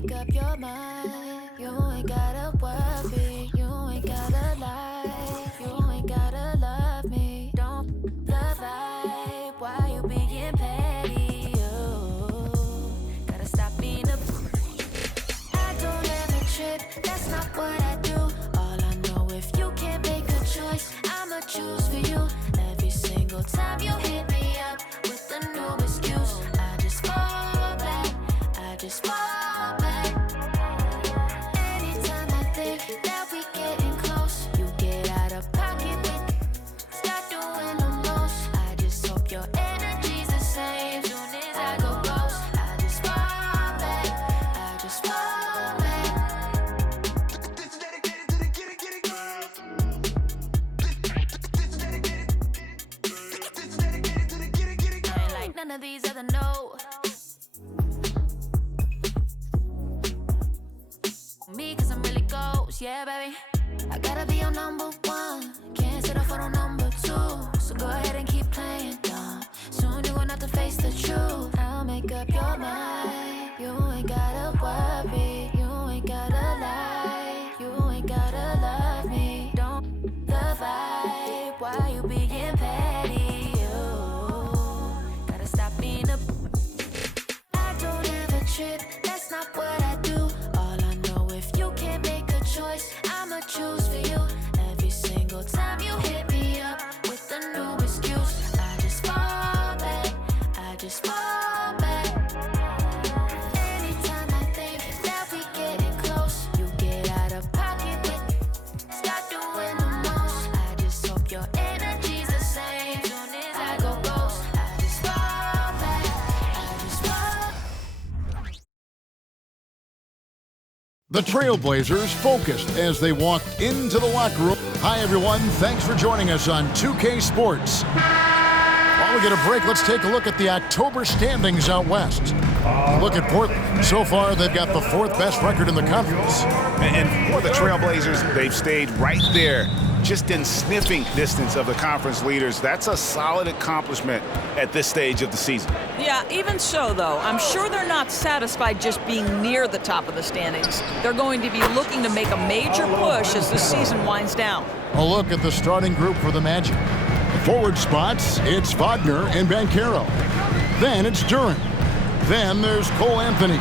make up your mind. You ain't gotta worry. You ain't gotta lie. You ain't gotta love me. Don't the vibe. Why you being petty? You gotta stop being a. I don't ever trip. That's not what I do. All I know, if you can't make a choice, I'ma choose for you. Every single time you hit me up with a new excuse, I just fall back. I just fall back. Anytime I think that we getting close, you get out of pocket with start doing the most. I just hope your energy's the same. Soon as I go ghost, I just fall back. I just fall back. This is dedicated to the get it. This is dedicated. This is dedicated to the get it. I ain't like none of these other no. Me, cause I'm really ghost, yeah, baby. I gotta be your number one. Can't settle for no number two. So go ahead and keep playing dumb. Soon you gonna have to face the truth. I'll make up your mind. You ain't gotta worry. You ain't gotta lie. You ain't gotta love me. Don't the vibe. Why you being petty? You gotta stop being a. I don't ever trip. That's not what I do. All I know, if you can't make a choice, I'ma choose for you. Every single time you hit me up with a new excuse, I just fall back. I just fall back. Anytime I think that we getting close, you get out of pocket with start doing the most. I just hope your energy's the same. Soon as I go ghost, I just fall back. I just fall. The Trailblazers focused as they walked into the locker room. Hi, everyone. Thanks for joining us on 2K Sports. While we get a break, let's take a look at the October standings out west. Look at Portland. So far, they've got the fourth best record in the conference. And for the Trailblazers, they've stayed right there, just in sniffing distance of the conference leaders. That's a solid accomplishment at this stage of the season. Yeah, even so, though, I'm sure they're not satisfied just being near the top of the standings. They're going to be looking to make a major push as the season winds down. A look at the starting group for the Magic. Forward spots, it's Wagner and Banchero. Then it's Duren. Then there's Cole Anthony.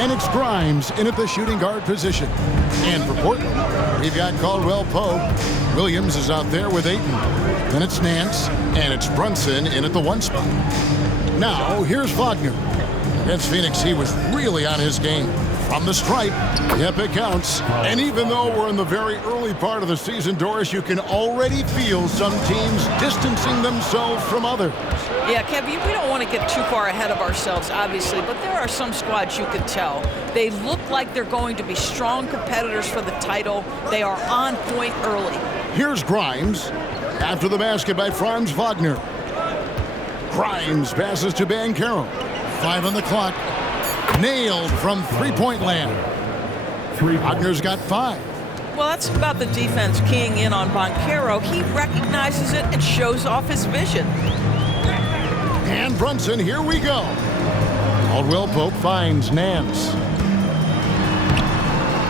And it's Grimes in at the shooting guard position. And for Portland, we've got Caldwell Pope. Williams is out there with Ayton. Then it's Nance, and it's Brunson in at the one spot. Now, here's Wagner. Against Phoenix, he was really on his game. From the stripe, yep, it counts. And even though we're in the very early part of the season, Doris, you can already feel some teams distancing themselves from others. Yeah, Kev, we don't want to get too far ahead of ourselves, obviously, but there are some squads you can tell. They look like they're going to be strong competitors for the title. They are on point early. Here's Grimes. After the basket by Franz Wagner. Grimes passes to Banchero. 5 on the clock. Nailed from three-point land. Wagner's got 5. Well, that's about the defense keying in on Banchero. He recognizes it and shows off his vision. And Brunson, here we go. Caldwell Pope finds Nance.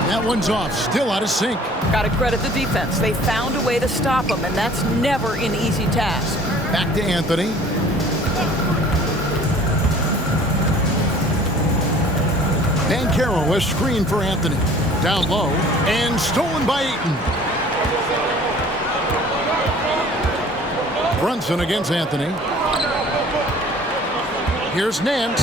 That one's off, still out of sync. Got to credit the defense. They found a way to stop him, and that's never an easy task. Back to Anthony. Banchero, a screen for Anthony. Down low, and stolen by Ayton. Brunson against Anthony. Here's Nance.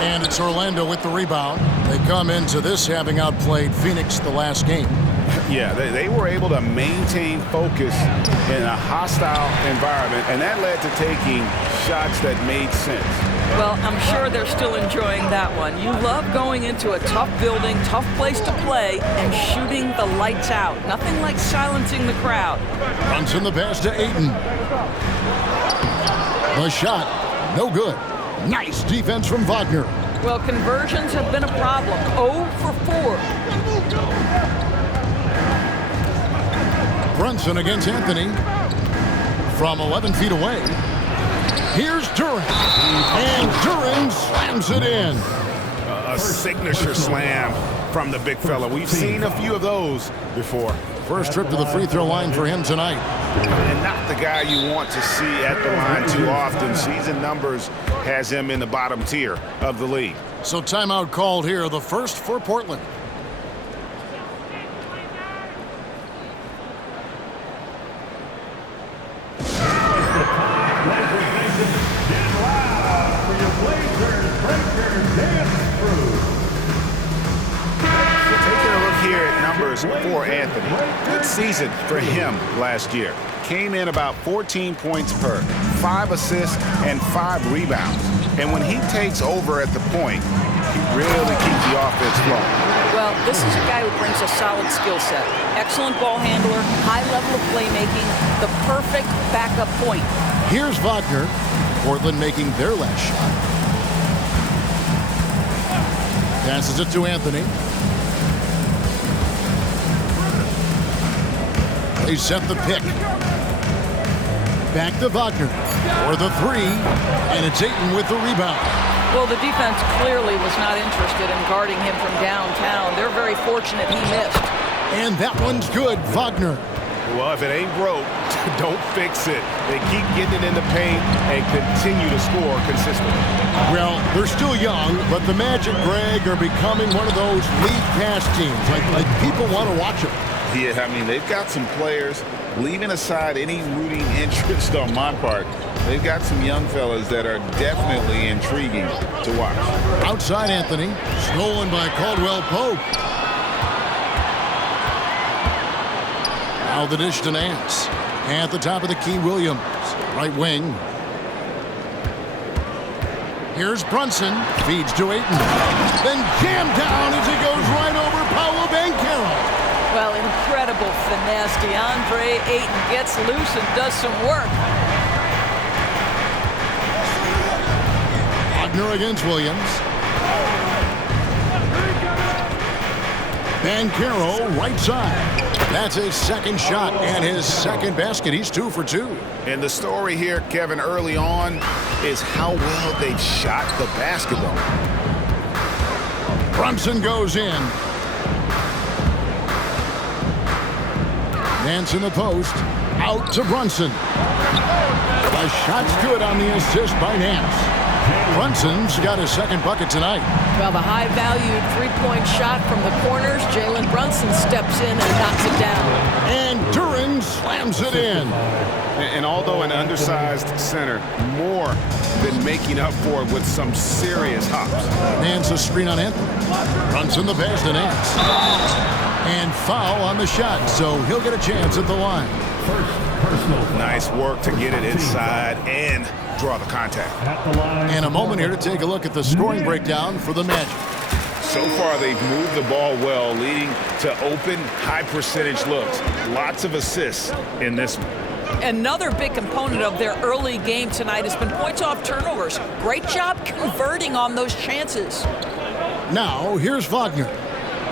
And it's Orlando with the rebound. They come into this having outplayed Phoenix the last game. Yeah, they were able to maintain focus in a hostile environment, and that led to taking shots that made sense. Well, I'm sure they're still enjoying that one. You love going into a tough building, tough place to play, and shooting the lights out. Nothing like silencing the crowd. Brunson the pass to Ayton. The shot, no good. Nice defense from Wagner. Well, conversions have been a problem. 0 for 4. Brunson against Anthony. From 11 feet away. Here's Duren. And Duren slams it in. A a signature slam from the big fella. We've seen a few of those before. First trip to the free throw line for him tonight. And not the guy you want to see at the line too often. Season numbers has him in the bottom tier of the league. So timeout called here, the first for Portland. For Anthony. Good season for him last year. Came in about 14 points per, 5 assists, and 5 rebounds. And when he takes over at the point, he really keeps the offense flowing. Well, this is a guy who brings a solid skill set. Excellent ball handler, high level of playmaking, the perfect backup point. Here's Wagner. Portland making their last shot. Passes it to Anthony. They set the pick. Back to Wagner for the three, and it's Ayton with the rebound. Well, the defense clearly was not interested in guarding him from downtown. They're very fortunate he missed. And that one's good, Wagner. Well, if it ain't broke, don't fix it. They keep getting it in the paint and continue to score consistently. Well, they're still young, but the Magic, Greg, are becoming one of those league pass teams. Like people want to watch them. Yeah, I mean, they've got some players, leaving aside any rooting interest on my part, they've got some young fellas that are definitely intriguing to watch. Outside Anthony, stolen by Caldwell Pope. Now the dish to Nance. At the top of the key, Williams. Right wing. Here's Brunson. Feeds to Ayton. Then jammed down as he goes right over Paolo Banchero. Well, incredible finesse. DeAndre Ayton gets loose and does some work. Wagner against Williams. Banchero right side. That's his second shot and his second basket. He's 2 for 2. And the story here, Kevin, early on is how well they've shot the basketball. Brunson goes in. Nance in the post. Out to Brunson. The shot's good on the assist by Nance. Brunson's got his second bucket tonight. Well, the high-valued three-point shot from the corners. Jalen Brunson steps in and knocks it down. And Duren slams it in. And although an undersized center, more than making up for it with some serious hops. Nance a screen on Anthony. Brunson the pass to Nance. And foul on the shot, so he'll get a chance at the line. Nice work to get it inside and draw the contact. And a moment here to take a look at the scoring breakdown for the Magic. So far, they've moved the ball well, leading to open, high-percentage looks. Lots of assists in this one. Another big component of their early game tonight has been points off turnovers. Great job converting on those chances. Now, here's Wagner.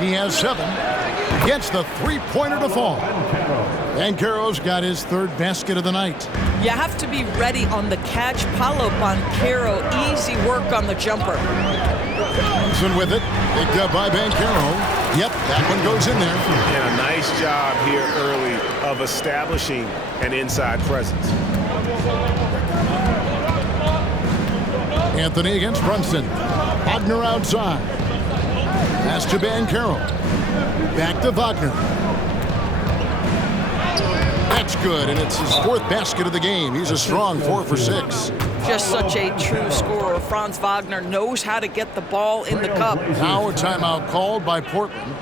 He has 7. Gets the three-pointer to fall. Banchero's got his third basket of the night. You have to be ready on the catch. Paolo Banchero, easy work on the jumper. Brunson with it. Picked up by Banchero. Yep, that one goes in there. And a nice job here early of establishing an inside presence. Anthony against Brunson. Wagner outside. Pass to Banchero. Back to Wagner. That's good, and it's his 4th basket of the game. He's a strong 4 for 6. Just such a true scorer. Franz Wagner knows how to get the ball in the cup. Now a timeout called by Portland.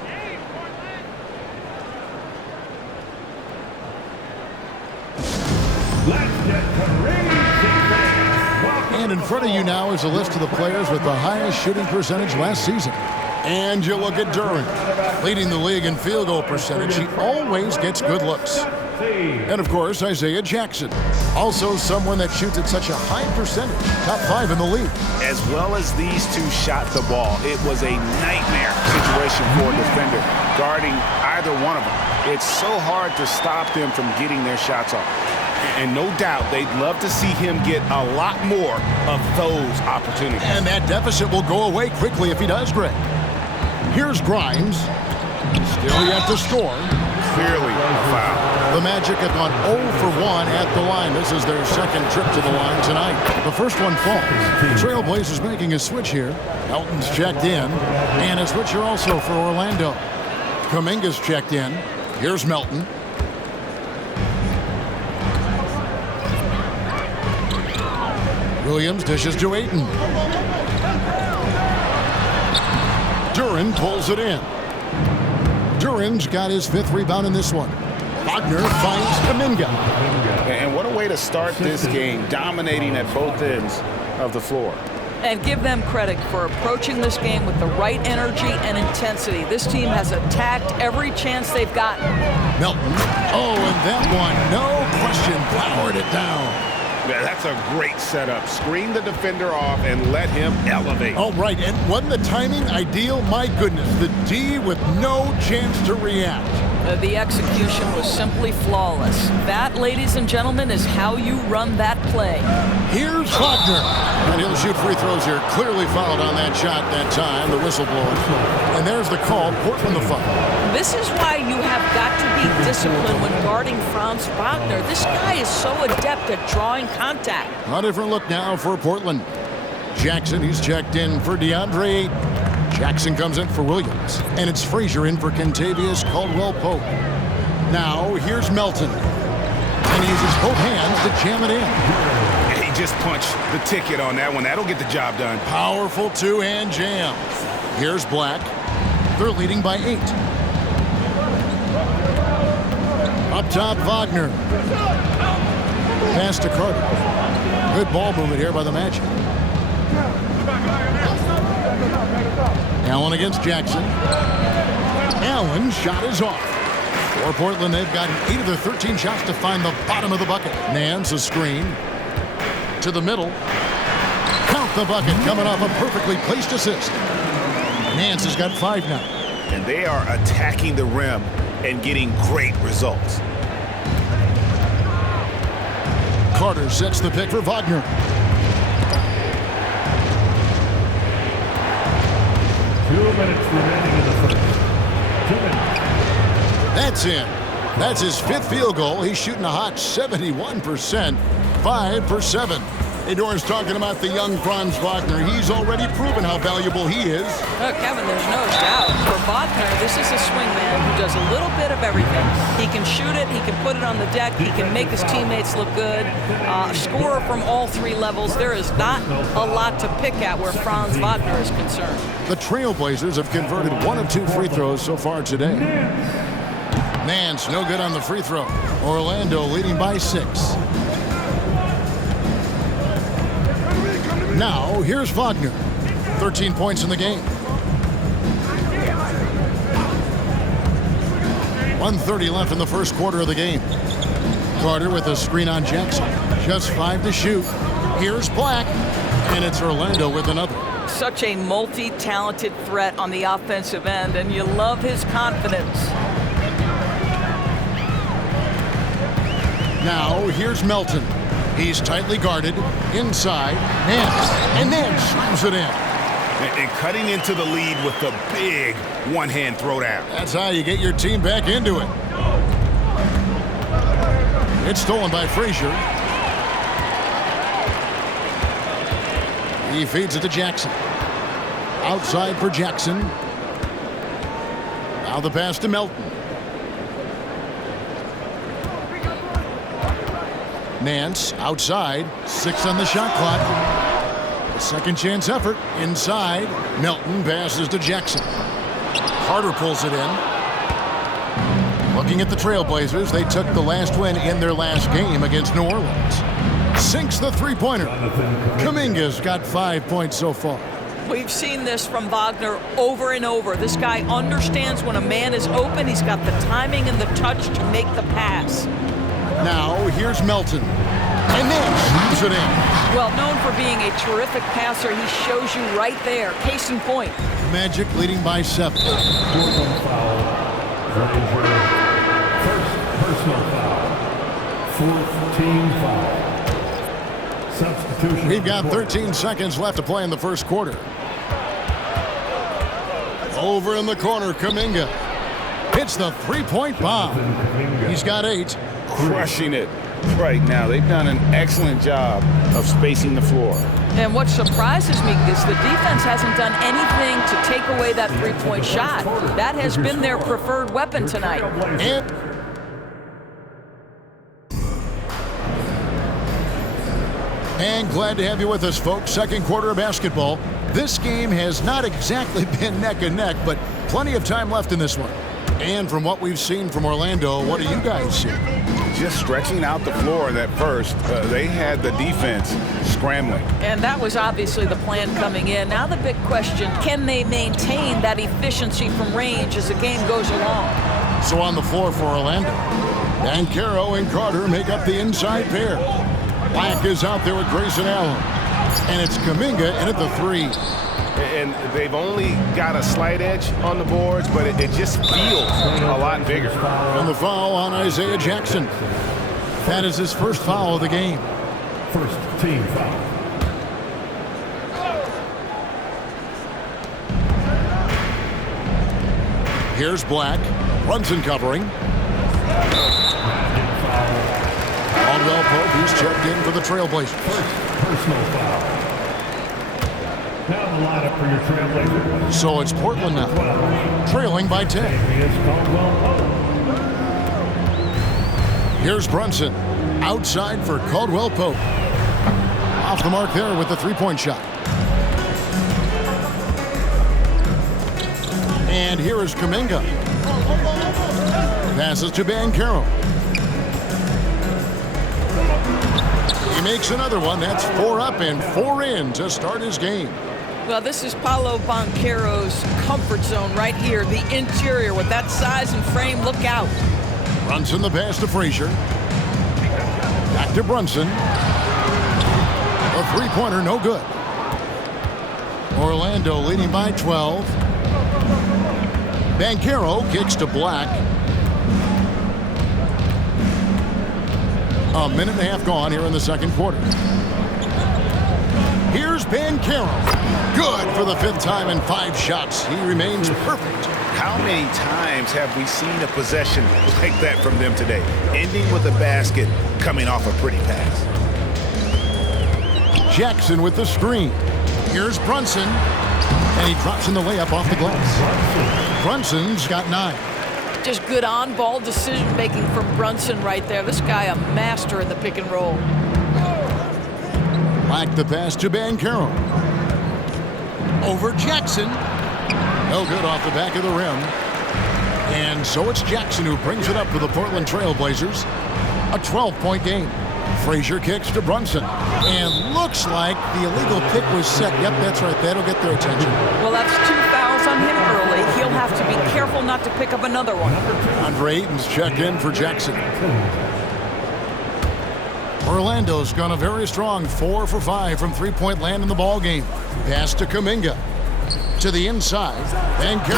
And in front of you now is a list of the players with the highest shooting percentage last season. And you look at Duren, leading the league in field goal percentage. He always gets good looks. And, of course, Isaiah Jackson. Also someone that shoots at such a high percentage. Top 5 in the league. As well as these two shot the ball, it was a nightmare situation for a defender guarding either one of them. It's so hard to stop them from getting their shots off. And no doubt they'd love to see him get a lot more of those opportunities. And that deficit will go away quickly if he does, Greg. Here's Grimes. Still yet to score. Clearly a foul. The Magic have gone 0 for 1 at the line. This is their second trip to the line tonight. The first one falls. The Trailblazers making a switch here. Elton's checked in. And a switch here also for Orlando. Kuminga's checked in. Here's Melton. Williams dishes to Ayton. Duren pulls it in. Duren's got his 5th rebound in this one. Wagner finds Kuminga. And what a way to start this game, dominating at both ends of the floor. And give them credit for approaching this game with the right energy and intensity. This team has attacked every chance they've gotten. Melton. Oh, and that one, no question, powered it down. Yeah, that's a great setup. Screen the defender off and let him elevate. All right, and wasn't the timing ideal? My goodness, the D with no chance to react. The execution was simply flawless. That, ladies and gentlemen, is how you run that play. Here's Wagner. And he'll shoot free throws here. Clearly fouled on that shot that time, the whistle blowing. And there's the call, Portland the foul. This is why you have got to be disciplined when guarding Franz Wagner. This guy is so adept at drawing contact. A different look now for Portland. Jackson, he's checked in for DeAndre Ayton. Jackson comes in for Williams. And it's Frazier in for Kentavious Caldwell-Pope. Now, here's Melton. And he uses both hands to jam it in. And he just punched the ticket on that one. That'll get the job done. Powerful two-hand jam. Here's Black. They're leading by 8. Up top, Wagner. Pass to Carter. Good ball movement here by the Magic. Allen against Jackson. Allen's shot is off. For Portland, they've gotten 8 of their 13 shots to find the bottom of the bucket. Nance, a screen. To the middle. Count the bucket, coming off a perfectly placed assist. Nance has got 5 now. And they are attacking the rim and getting great results. Carter sets the pick for Wagner. That's in. That's his 5th field goal. He's shooting a hot 71%, 5 for 7. Hey, Doran's talking about the young Franz Wagner. He's already proven how valuable he is. Kevin, there's no doubt. For Wagner, this is a swingman who does a little bit of everything. He can shoot it, he can put it on the deck, he can make his teammates look good. Scorer from all 3 levels. There is not a lot to pick at where Franz Wagner is concerned. The Trailblazers have converted 1 of 2 free throws so far today. Nance, no good on the free throw. Orlando leading by 6. Now, here's Wagner. 13 points in the game. 1:30 left in the first quarter of the game. Carter with a screen on Jackson. Just 5 to shoot. Here's Black. And it's Orlando with another. Such a multi-talented threat on the offensive end, and you love his confidence. Now, here's Melton. He's tightly guarded, inside, Nance, and Nance slams it in. And cutting into the lead with the big one-hand throwdown. That's how you get your team back into it. It's stolen by Frazier. He feeds it to Jackson. Outside for Jackson. Now the pass to Melton. Nance outside, 6 on the shot clock. A second chance effort inside. Melton passes to Jackson. Carter pulls it in. Looking at the Trailblazers, they took the last win in their last game against New Orleans. Sinks the three-pointer. Kuminga's got 5 points so far. We've seen this from Wagner over and over. This guy understands when a man is open. He's got the timing and the touch to make the pass. Now, here's Melton. And then shoots it in. Well, known for being a terrific passer, he shows you right there. Case in point. Magic leading by 7. Foul. Frazier. First personal foul. Fourth team foul. Substitution. We've got 13 seconds left to play in the first quarter. Over in the corner, Kuminga hits the three-point bomb. He's got 8. Crushing it right now. They've done an excellent job of spacing the floor. And what surprises me is the defense hasn't done anything to take away that three-point shot. That has been their preferred weapon tonight. And glad to have you with us, folks. Second quarter of basketball. This game has not exactly been neck and neck, but plenty of time left in this one. And from what we've seen from Orlando, what do you guys see? Just stretching out the floor that first. They had the defense scrambling. And that was obviously the plan coming in. Now the big question, can they maintain that efficiency from range as the game goes along? So on the floor for Orlando, Banchero and Carter make up the inside pair. Black is out there with Grayson Allen. And it's Kuminga in at the 3. And they've only got a slight edge on the boards, but it just feels a lot bigger. And the foul on Isaiah Jackson. That is his first foul of the game. First team foul. Here's Black. Brunson covering. Caldwell Pope, who's checked in for the Trailblazers. First personal foul. Now the lineup for your Trailblazers. So it's Portland now, 12. trailing by 10. It's Caldwell Pope. Here's Brunson, outside for Caldwell Pope. Off the mark there with the three-point shot. And here is Kuminga. Passes to Banchero. He makes another one. That's 4 up and 4 in to start his game. Well, this is Paolo Banchero's comfort zone right here, the interior with that size and frame. Look out. Brunson the pass to Frazier. Back to Brunson. A three-pointer, no good. Orlando leading by 12. Banchero kicks to Black. A minute and a half gone here in the second quarter. Here's Banchero. Good for the 5th time in 5 shots. He remains perfect. How many times have we seen a possession like that from them today? Ending with a basket, coming off a pretty pass. Jackson with the screen. Here's Brunson. And he drops in the layup off the glass. Brunson's got 9. Just good on-ball decision-making from Brunson right there. This guy a master in the pick and roll. Black the pass to Banchero. Over Jackson. No good off the back of the rim. And so it's Jackson who brings it up for the Portland Trailblazers. A 12-point game. Frazier kicks to Brunson. And looks like the illegal pick was set. Yep, that's right. That'll get their attention. Well, that's 2 fouls on him early. He'll have to be careful not to pick up another one. Andre Ayton's checked in for Jackson. Orlando's gone a very strong 4 for 5 from three-point land in the ball game. Pass to Kuminga. To the inside. Banchero.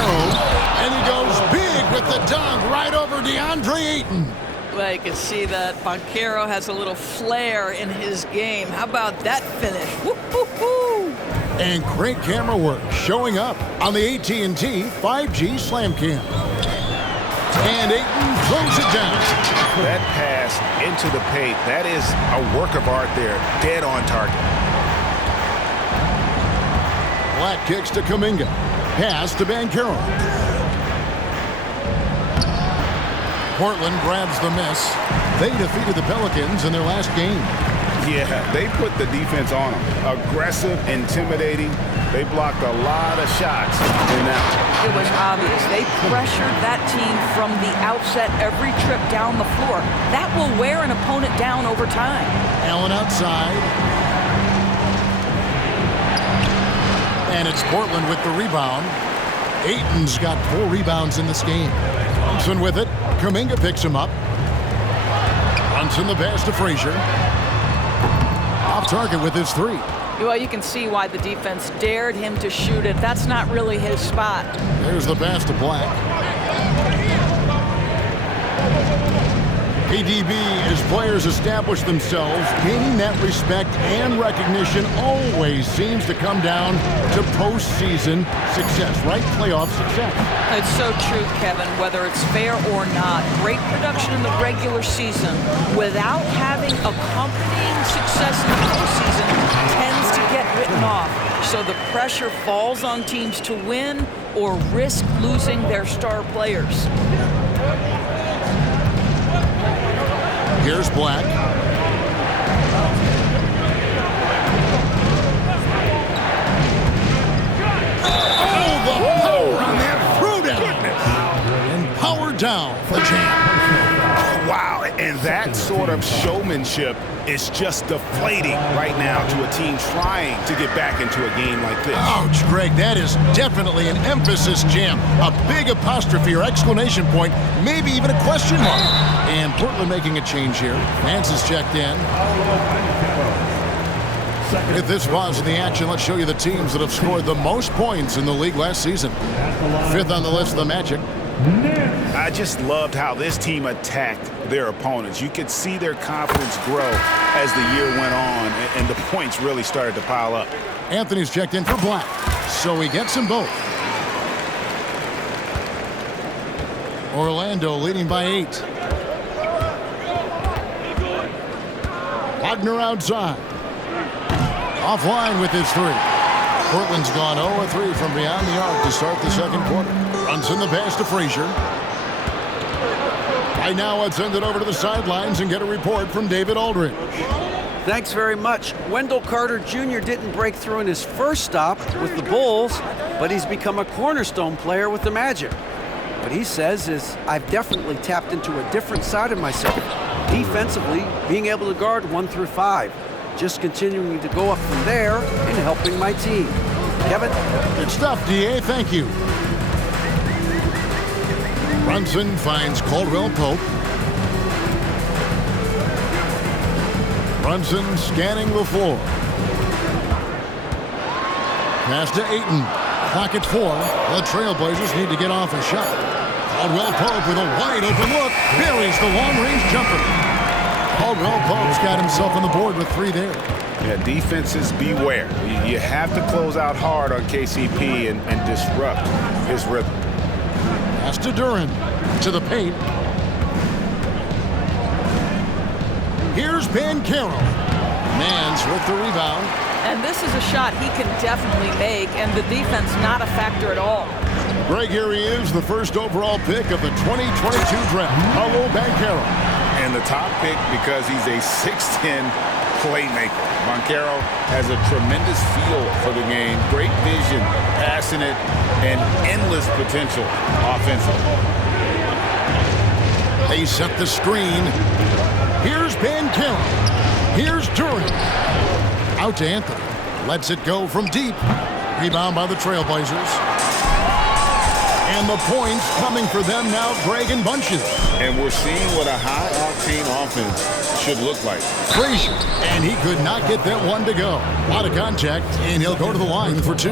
And he goes big with the dunk right over DeAndre Ayton. Well, you can see that Banchero has a little flair in his game. How about that finish? Woo-hoo-hoo! And great camera work showing up on the AT&T 5G Slam Cam. And Ayton throws it down. That pass into the paint, that is a work of art there. Dead on target. Black kicks to Kuminga. Pass to Banchero. Portland grabs the miss. They defeated the Pelicans in their last game. Yeah, they put the defense on them. Aggressive, intimidating. They blocked a lot of shots in that one. It was obvious. They pressured that team from the outset every trip down the floor. That will wear an opponent down over time. Allen outside. And it's Portland with the rebound. Ayton's got 4 rebounds in this game. Thompson with it. Kuminga picks him up. Brunson the pass to Frazier. Off target with his three. Well, you can see why the defense dared him to shoot it. That's not really his spot. There's the pass to Black. ADB, as players establish themselves, gaining that respect and recognition always seems to come down to postseason success, right? Playoff success. It's so true, Kevin, whether it's fair or not. Great production in the regular season without having accompanying success in the postseason tends to get written off. So the pressure falls on teams to win or risk losing their star players. Here's Black. Oh, the power on that throwdown. And power down for Jam. Wow, and that sort of showmanship is just deflating right now to a team trying to get back into a game like this. Ouch, Greg, that is definitely an emphasis, Jam. A big apostrophe or exclamation point, maybe even a question mark. And Portland making a change here. Nance is checked in. With this pause in the action, let's show you the teams that have scored the most points in the league last season. Fifth on the list, the Magic. I just loved how this team attacked their opponents. You could see their confidence grow as the year went on, and the points really started to pile up. Anthony's checked in for Black, so he gets them both. Orlando leading by 8. Wagner outside. Offline with his three. Portland's gone 0-3 from beyond the arc to start the second quarter. Brunson the pass to Frazier. Right now, let's send it over to the sidelines and get a report from David Aldridge. Thanks very much. Wendell Carter Jr. didn't break through in his first stop with the Bulls, but he's become a cornerstone player with the Magic. What he says is, I've definitely tapped into a different side of myself. Defensively, being able to guard 1 through 5. Just continuing to go up from there and helping my team. Kevin? Good stuff, D.A. Thank you. Brunson finds Caldwell Pope. Brunson scanning the floor. Pass to Ayton. Clock at 4. The Trailblazers need to get off a shot. Caldwell Pope with a wide open look. Buries the long-range jumper. Caldwell Pope's got himself on the board with 3 there. Yeah, defenses beware. You have to close out hard on KCP and disrupt his rhythm. Pass to Duren. To the paint. Here's Banchero. Nance with the rebound. And this is a shot he can definitely make, and the defense not a factor at all. Greg, here he is, the first overall pick of the 2022 draft. Paolo Banchero. And the top pick because he's a 6'10 playmaker. Banchero has a tremendous feel for the game, great vision, passionate, and endless potential offensively. They set the screen. Here's Banchero. Here's Duren. Out to Anthony. Lets it go from deep. Rebound by the Trailblazers. And the points coming for them now, Greg, in bunches. And we're seeing what a high-octane offense should look like. Frazier, and he could not get that one to go. A lot of contact, and he'll go to the line for 2.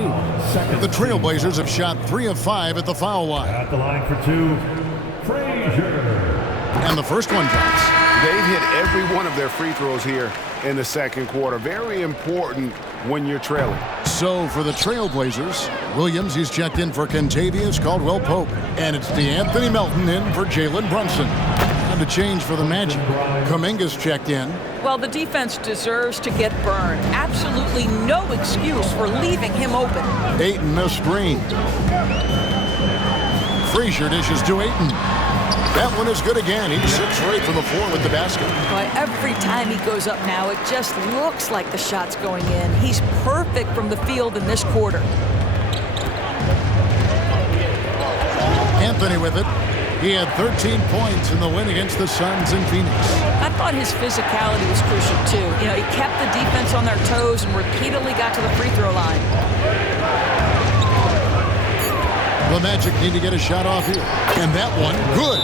The Trailblazers have shot 3 of 5 at the foul line. At the line for 2, Frazier. And the first one drops. They've hit every one of their free throws here in the second quarter. Very important when you're trailing. So for the Trailblazers, Williams, he's checked in for Kentavious Caldwell Pope. And it's DeAnthony Melton in for Jalen Brunson. And a change for the Magic. Kuminga's checked in. Well, the defense deserves to get burned. Absolutely no excuse for leaving him open. Ayton missed screen. Frazier dishes to Ayton. That one is good again. He sits right from the floor with the basket. Boy, every time he goes up now, it just looks like the shot's going in. He's perfect from the field in this quarter. Anthony with it. He had 13 points in the win against the Suns in Phoenix. I thought his physicality was crucial, too. You know, he kept the defense on their toes and repeatedly got to the free throw line. The Magic need to get a shot off here. And that one, good.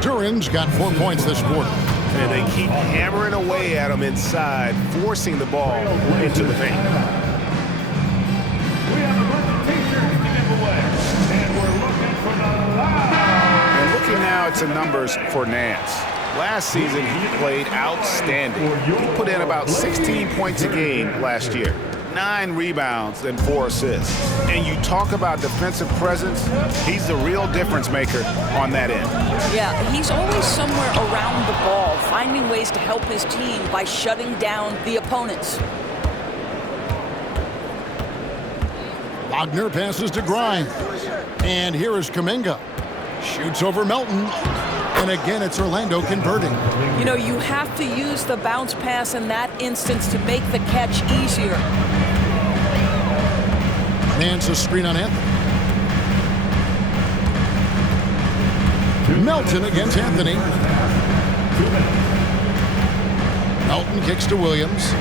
Duren's got 4 points this quarter. And they keep hammering away at him inside, forcing the ball into the paint. We have a bunch of t-shirts to give away, and we're looking for the live. And looking now at some numbers for Nance. Last season, he played outstanding. He put in about 16 points a game last year, 9 rebounds and 4 assists. And you talk about defensive presence, he's the real difference maker on that end. Yeah, he's always somewhere around the ball, finding ways to help his team by shutting down the opponents. Wagner passes to Grimes. And here is Kuminga. Shoots over Melton. And again, it's Orlando converting. You know, you have to use the bounce pass in that instance to make the catch easier. Nance a screen on Anthony. Melton against Anthony. Melton kicks to Williams.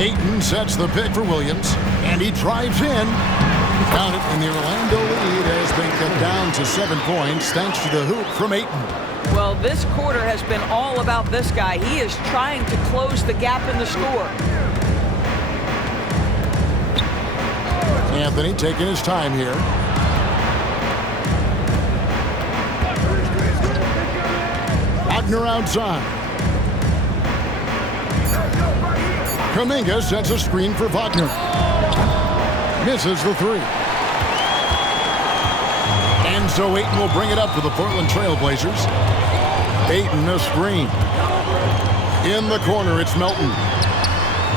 Ayton sets the pick for Williams. And he drives in. Count it, and the Orlando lead has been cut down to 7 points thanks to the hoop from Ayton. Well, this quarter has been all about this guy. He is trying to close the gap in the score. Anthony taking his time here. Wagner outside. Kuminga sets a screen for Wagner. Misses the 3. And so Ayton will bring it up for the Portland Trail Blazers. Ayton a screen. In the corner, it's Melton.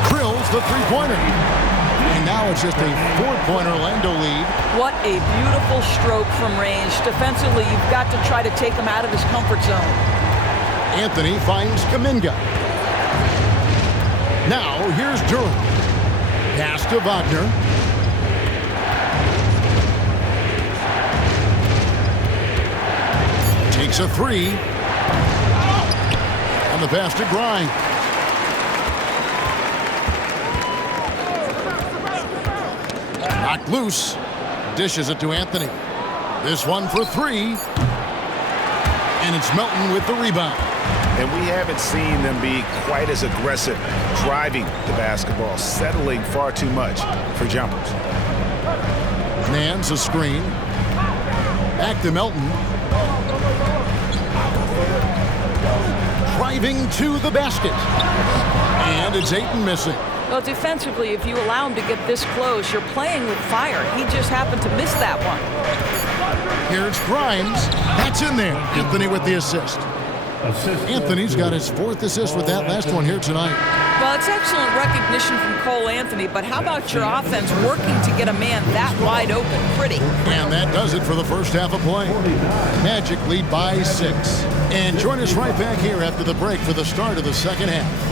Drills the three-pointer. And now it's just a 4-point Orlando lead. What a beautiful stroke from range. Defensively, you've got to try to take him out of his comfort zone. Anthony finds Kuminga. Now here's Durant. Pass to Wagner. Takes a 3. And the pass to Grimes. Knocked loose. Dishes it to Anthony. This one for 3. And it's Melton with the rebound. And we haven't seen them be quite as aggressive driving the basketball, settling far too much for jumpers. Nance a screen. Back to Melton. Driving to the basket. And it's Ayton missing. Well, defensively, if you allow him to get this close, you're playing with fire. He just happened to miss that one. Here's Grimes. That's in there. Anthony with the assist. Anthony's got his 4th assist with that last one here tonight. Well, it's excellent recognition from Cole Anthony, but how about your offense working to get a man that wide open? Pretty. And that does it for the first half of play. Magic lead by 6. And join us right back here after the break for the start of the second half.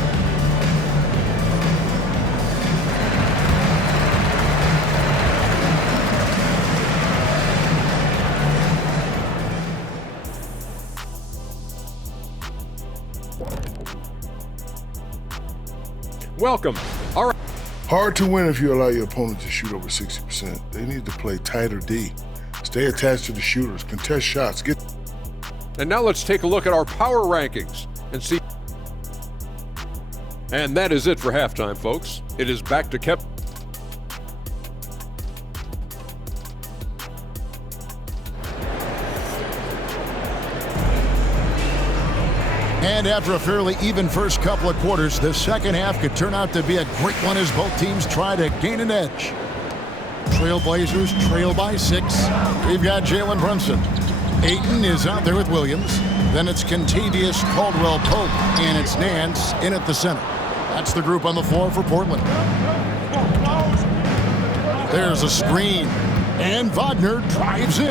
Welcome. All right. Hard to win if you allow your opponent to shoot over 60%. They need to play tighter D. Stay attached to the shooters. Contest shots. And now let's take a look at our power rankings and see. And that is it for halftime, folks. It is back to Kevin. And after a fairly even first couple of quarters, the second half could turn out to be a great one as both teams try to gain an edge. Trailblazers trail by 6. We've got Jalen Brunson. Ayton is out there with Williams. Then it's Kentavious Caldwell-Pope, and it's Nance in at the center. That's the group on the floor for Portland. There's a screen, and Wagner drives in.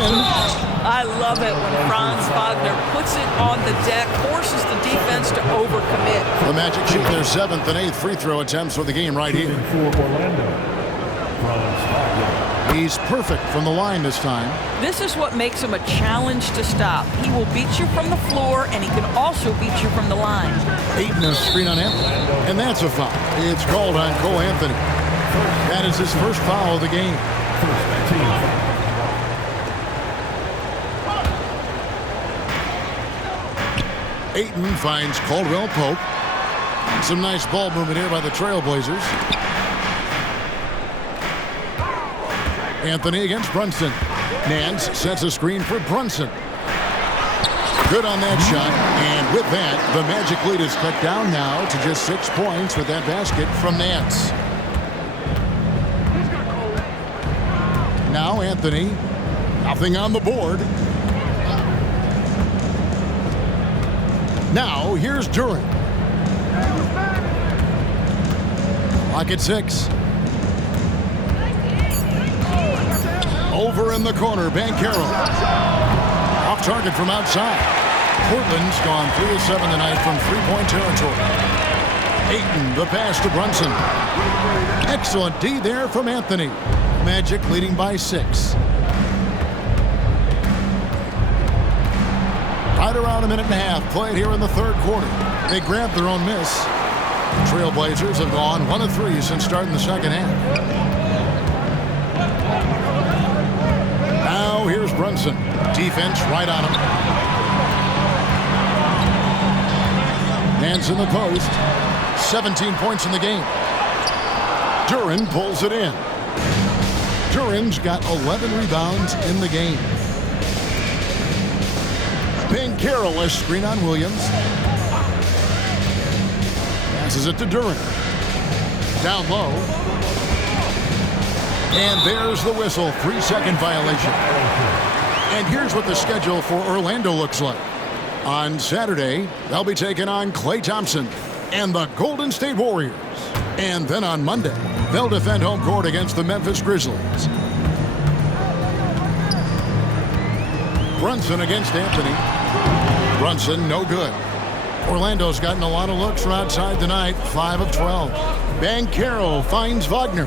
I love it when Franz Wagner puts it on the deck, forces the defense to overcommit. The Magic shoot their 7th and 8th free throw attempts for the game right here. He's perfect from the line this time. This is what makes him a challenge to stop. He will beat you from the floor, and he can also beat you from the line. Ayton a screen on Anthony, and that's a foul. It's called on Cole Anthony. That is his first foul of the game. Ayton finds Caldwell Pope. Some nice ball movement here by the Trailblazers. Anthony against Brunson. Nance sets a screen for Brunson. Good on that shot. And with that, the Magic lead is cut down now to just 6 points with that basket from Nance. Now Anthony. Nothing on the board. Now here's Duren. Clock at 6. Over in the corner, Banchero. Off target from outside. Portland's gone 3 of 7 tonight from three-point territory. Ayton, the pass to Brunson. Excellent D there from Anthony. Magic leading by 6. Right around a minute and a half played here in the third quarter. They grabbed their own miss. Trailblazers have gone 1 of 3 since starting the second half. Now here's Brunson. Defense right on him. Nance in the post. 17 points in the game. Duren pulls it in. Duren's got 11 rebounds in the game. Banchero has screen on Williams. Passes it to Duren. Down low. And there's the whistle. 3-second violation. And here's what the schedule for Orlando looks like. On Saturday, they'll be taking on Klay Thompson and the Golden State Warriors. And then on Monday, they'll defend home court against the Memphis Grizzlies. Brunson against Anthony. Brunson, no good. Orlando's gotten a lot of looks from outside tonight, 5 of 12. Banchero finds Wagner.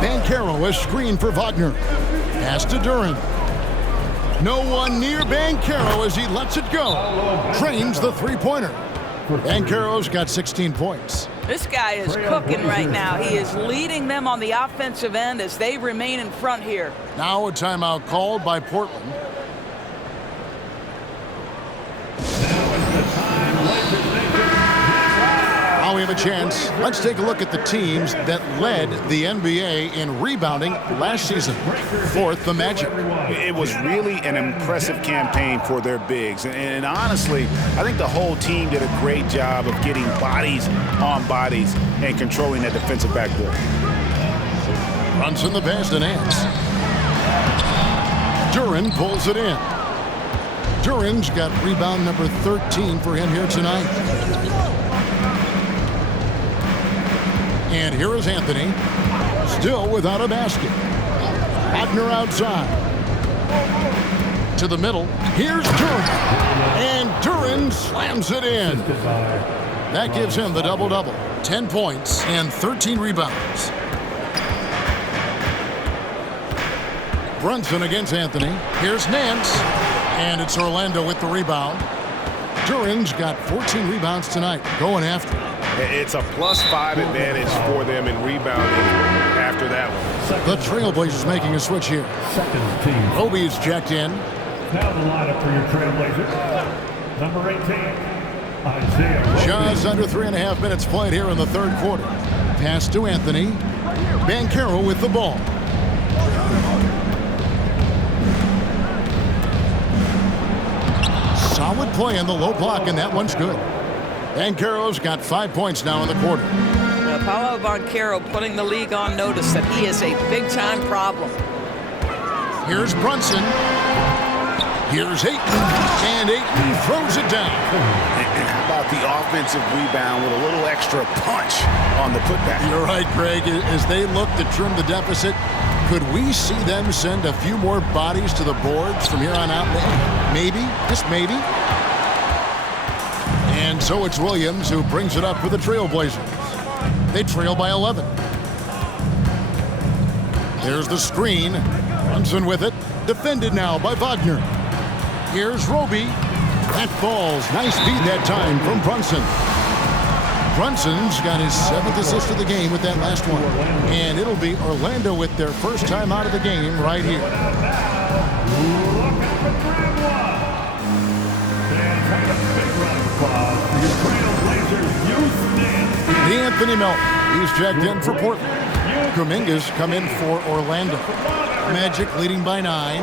Banchero is screened for Wagner. Pass to Duren. No one near Banchero as he lets it go. Trains the three-pointer. Banchero's got 16 points. This guy is cooking right now. He is leading them on the offensive end as they remain in front here. Now a timeout called by Portland. Now we have a chance. Let's take a look at the teams that led the NBA in rebounding last season. Fourth, the Magic. It was really an impressive campaign for their bigs. And honestly, I think the whole team did a great job of getting bodies on bodies and controlling that defensive backboard. Brunson the pass to Nance. Duren pulls it in. Duren's got rebound number 13 for him here tonight. And here is Anthony, still without a basket. Wagner outside. To the middle. Here's Duren. And Duren slams it in. That gives him the double-double. 10 points and 13 rebounds. Brunson against Anthony. Here's Nance. And it's Orlando with the rebound. Duren's got 14 rebounds tonight, going after it. It's a +5 advantage for them in rebounding after that one. The Trailblazers making a switch here. Second team. Obi's checked in. Now the lineup for your Trailblazers. Number 18, Isaiah. Just under 3.5 minutes played here in the third quarter. Pass to Anthony. Banchero with the ball. Solid play in the low block, and that one's good. Banchero's got 5 points now in the quarter. Paolo Banchero putting the league on notice that he is a big-time problem. Here's Brunson. Here's Ayton. And Ayton throws it down. How about the offensive rebound with a little extra punch on the putback? You're right, Greg. As they look to trim the deficit, could we see them send a few more bodies to the boards from here on out? Maybe, just maybe. And so it's Williams who brings it up for the Trailblazers. They trail by 11. There's the screen. Brunson with it. Defended now by Wagner. Here's Roby. That falls. Nice feed that time from Brunson. Brunson's got his 7th assist of the game with that last one. And it'll be Orlando with their first time out of the game right here. Anthony Melton, he's checked in for Portland. Kuminga's come in for Orlando. Magic leading by 9.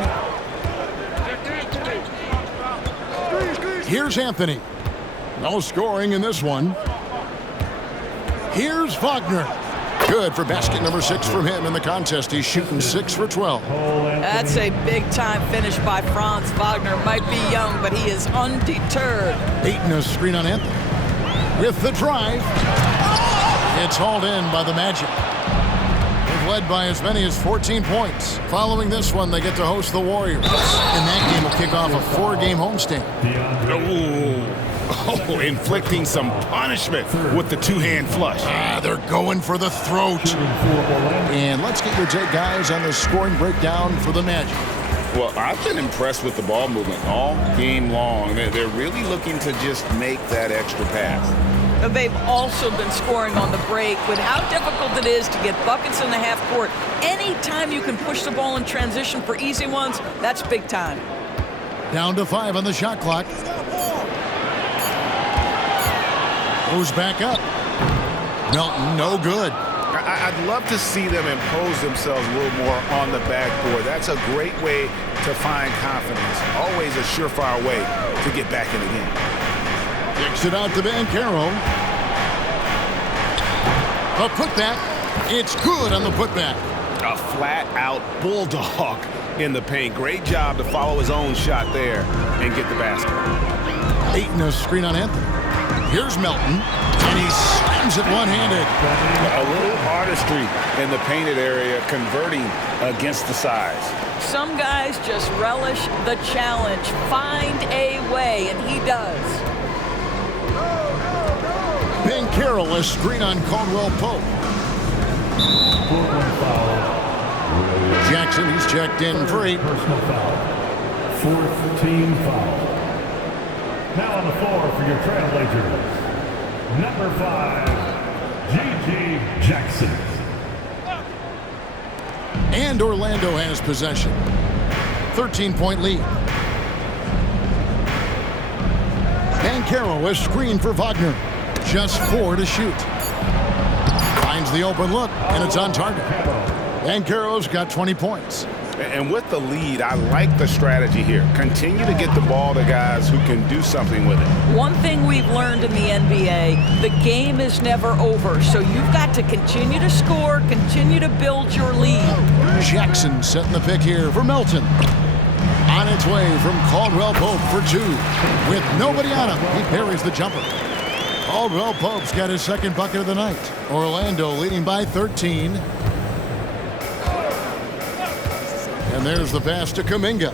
Here's Anthony. No scoring in this one. Here's Wagner. Good for basket number 6 from him in the contest. He's shooting 6 for 12. That's a big-time finish by Franz Wagner. Might be young, but he is undeterred. Ayton a screen on Anthony. With the drive. It's hauled in by the Magic. They've led by as many as 14 points. Following this one, they get to host the Warriors. And that game will kick off a 4-game homestand. Oh, inflicting some punishment with the two-hand flush. They're going for the throat. And let's get your take, guys, on the scoring breakdown for the Magic. Well, I've been impressed with the ball movement all game long. They're really looking to just make that extra pass. They've also been scoring on the break. With how difficult it is to get buckets in the half court, anytime you can push the ball in transition for easy ones, that's big time. Down to 5 on the shot clock. Goes back up. Melton, no good. I'd love to see them impose themselves a little more on the backboard. That's a great way to find confidence. Always a surefire way to get back in the game. Kicks it out to Banchero. A putback. It's good on the putback. A flat-out bulldog in the paint. Great job to follow his own shot there and get the basket. Ayton a screen on Anthony. Here's Melton, and he slams it one-handed. A little artistry in the painted area, converting against the size. Some guys just relish the challenge. Find a way, and he does. Banchero a screen on Caldwell Pope. Jackson, he's checked in for 8. Personal foul. 4th team foul. Now on the floor for your Trailblazers, number 5, G.G. Jackson. And Orlando has possession. 13-point lead. Banchero a screen for Wagner. Just 4 to shoot. Finds the open look, and it's on target. Banchero's got 20 points. And with the lead, I like the strategy here. Continue to get the ball to guys who can do something with it. One thing we've learned in the NBA, the game is never over. So you've got to continue to score, continue to build your lead. Jackson setting the pick here for Melton. On its way from Caldwell Pope for 2. With nobody on him, he parries the jumper. Caldwell Pope's got his second bucket of the night. Orlando leading by 13. And there's the pass to Kuminga.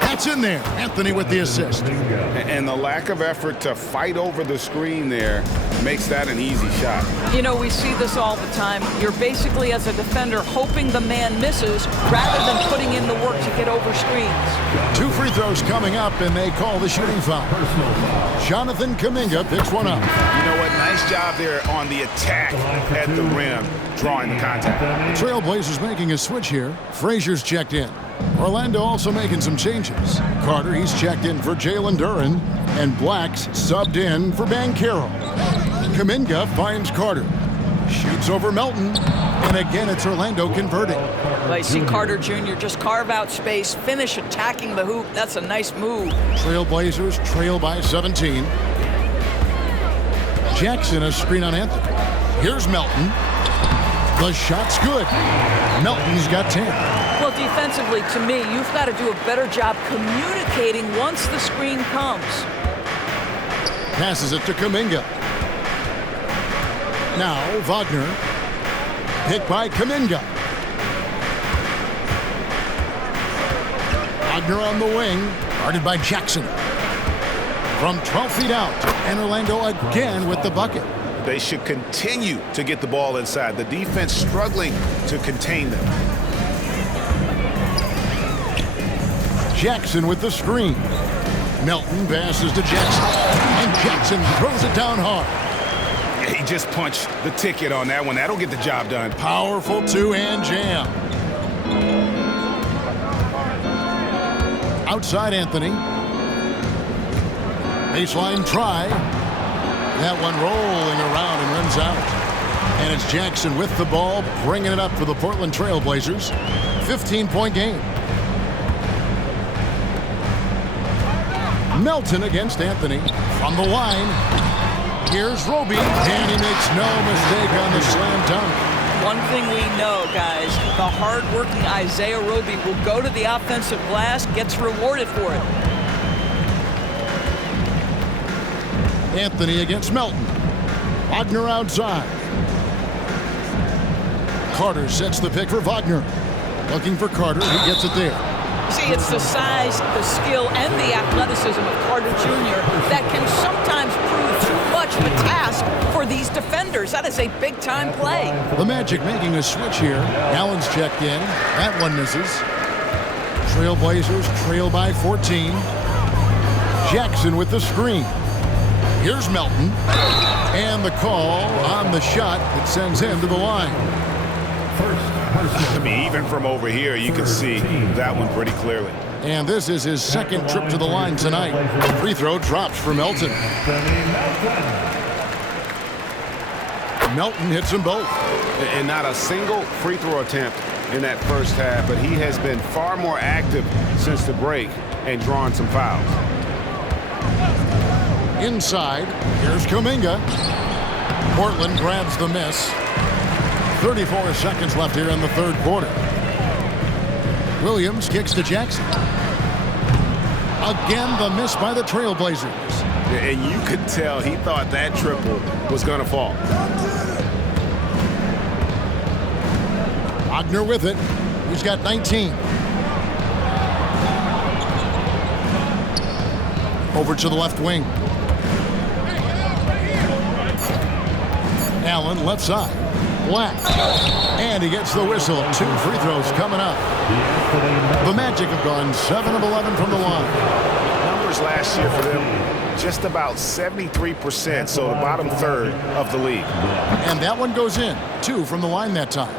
That's in there. Anthony with the assist. And the lack of effort to fight over the screen there makes that an easy shot. You know, we see this all the time. You're basically, as a defender, hoping the man misses rather than putting in the work to get over screens. 2 free throws coming up, and they call the shooting foul. Jonathan Kuminga picks one up. You know what? Nice job there on the attack at the rim, drawing the contact. The Trailblazers making a switch here. Frazier's checked in. Orlando also making some changes. Carter, he's checked in for Jalen Duren, and Black's subbed in for Banchero. Kuminga finds Carter. Shoots over Melton, and again it's Orlando converting. Well, you see Carter Jr. just carve out space, finish attacking the hoop. That's a nice move. Trailblazers trail by 17. Jackson a screen on Anthony. Here's Melton. The shot's good. Melton's got 10. Well, defensively, to me, you've got to do a better job communicating once the screen comes. Passes it to Kuminga. Now Wagner. Picked by Kuminga. Wagner on the wing. Guarded by Jackson. From 12 feet out. And Orlando again with the bucket. They should continue to get the ball inside. The defense struggling to contain them. Jackson with the screen. Melton passes to Jackson. And Jackson throws it down hard. He just punched the ticket on that one. That'll get the job done. Powerful two-hand jam. Outside Anthony. Baseline try. That one rolling around and runs out. And it's Jackson with the ball, bringing it up for the Portland Trail Blazers. 15-point game. Melton against Anthony from the line. Here's Roby, and he makes no mistake on the slam dunk. One thing we know, guys, the hard-working Isaiah Roby will go to the offensive glass, gets rewarded for it. Anthony against Melton. Wagner outside. Carter sets the pick for Wagner. Looking for Carter, he gets it there. See, it's the size, the skill, and the athleticism of Carter Jr. that can sometimes prove too much of a task for these defenders. That is a big-time play. The Magic making a switch here. Allen's checked in. That one misses. Trailblazers trail by 14. Jackson with the screen. Here's Melton. And the call on the shot that sends him to the line. I mean, even from over here, you can see that one pretty clearly. And this is his second trip to the line tonight. Free throw drops for Melton. Melton hits them both. And not a single free throw attempt in that first half, but he has been far more active since the break and drawn some fouls. Inside, here's Kuminga. Portland grabs the miss. 34 seconds left here in the third quarter. Williams kicks to Jackson. Again, the miss by the Trailblazers. And you could tell he thought that triple was going to fall. Wagner with it. He's got 19. Over to the left wing. Allen left side. Black. And he gets the whistle. 2 free throws coming up. The Magic have gone 7 of 11 from the line. Numbers last year for them, just about 73%, so the bottom third of the league. And that one goes in. 2 from the line that time.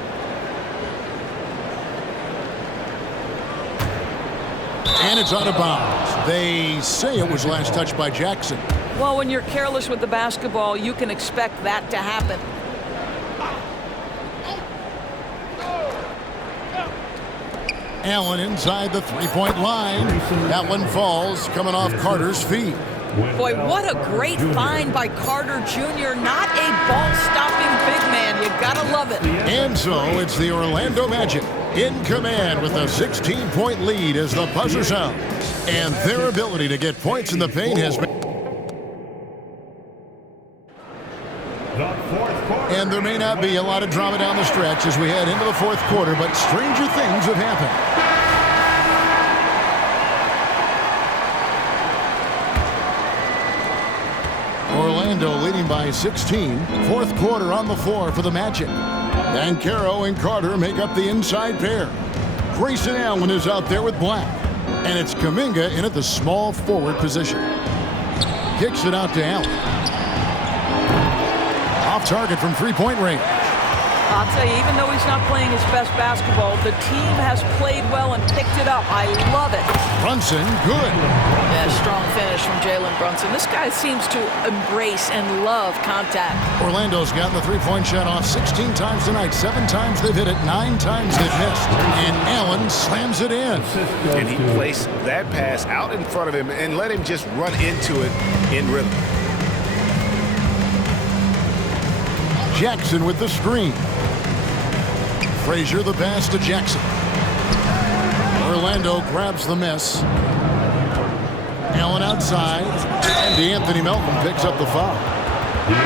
And it's out of bounds. They say it was last touched by Jackson. Well, when you're careless with the basketball, you can expect that to happen. Allen inside the three-point line. That one falls, coming off Carter's feet. Boy, what a great find by Carter Jr. Not a ball-stopping big man. You gotta love it. And so it's the Orlando Magic in command with a 16-point lead as the buzzer sounds. And their ability to get points in the paint has been... And there may not be a lot of drama down the stretch as we head into the fourth quarter, but stranger things have happened. Orlando leading by 16. Fourth quarter on the floor for the Magic. Banchero and Carter make up the inside pair. Grayson Allen is out there with Black. And it's Kuminga in at the small forward position. Kicks it out to Allen. Off target from three-point range. I'll tell you, even though he's not playing his best basketball, the team has played well and picked it up. I love it. Brunson, good. Yeah, strong finish from Jalen Brunson. This guy seems to embrace and love contact. Orlando's gotten the three-point shot off 16 times tonight. 7 times they've hit it, 9 times they've missed. And Allen slams it in. And he placed that pass out in front of him and let him just run into it in rhythm. Jackson with the screen. Frazier the pass to Jackson. Orlando grabs the miss. Allen outside. And DeAnthony Melton picks up the foul.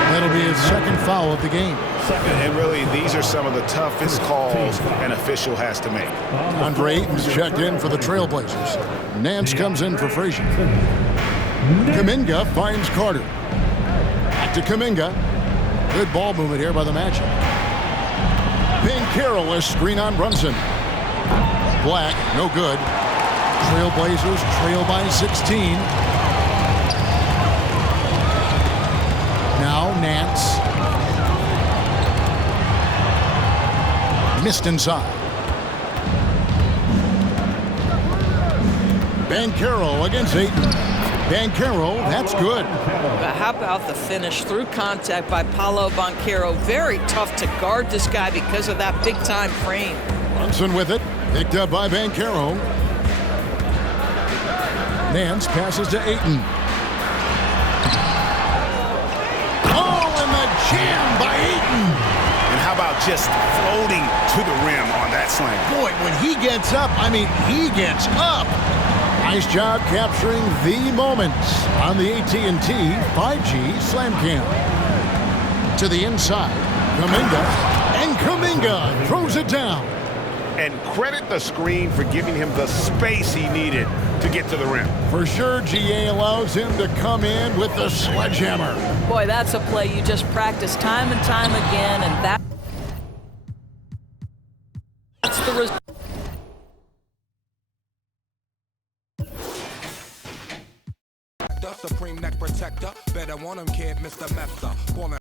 That'll be his second foul of the game. And really, these are some of the toughest calls an official has to make. Andre Ayton's checked in for the Trailblazers. Nance comes in for Frazier. Kuminga finds Carter. Back to Kuminga. Good ball movement here by the Magic. Banchero, a screen on Brunson. Black, no good. Trailblazers trail by 16. Now Nance. Missed inside. Banchero against Ayton. Banchero, that's good. But how about the finish through contact by Paolo Banchero? Very tough to guard this guy because of that big-time frame. Brunson with it, picked up by Banchero. Nance passes to Ayton. Oh, and the jam by Ayton. And how about just floating to the rim on that slam? Boy, when he gets up, he gets up. Nice job capturing the moments on the AT&T 5G Slam Cam. To the inside, Kuminga throws it down. And credit the screen for giving him the space he needed to get to the rim. For sure, GA allows him to come in with the sledgehammer. Boy, that's a play you just practice time and time again, and that's the result. The supreme neck protector. Better want him, kid, Mr. Mester.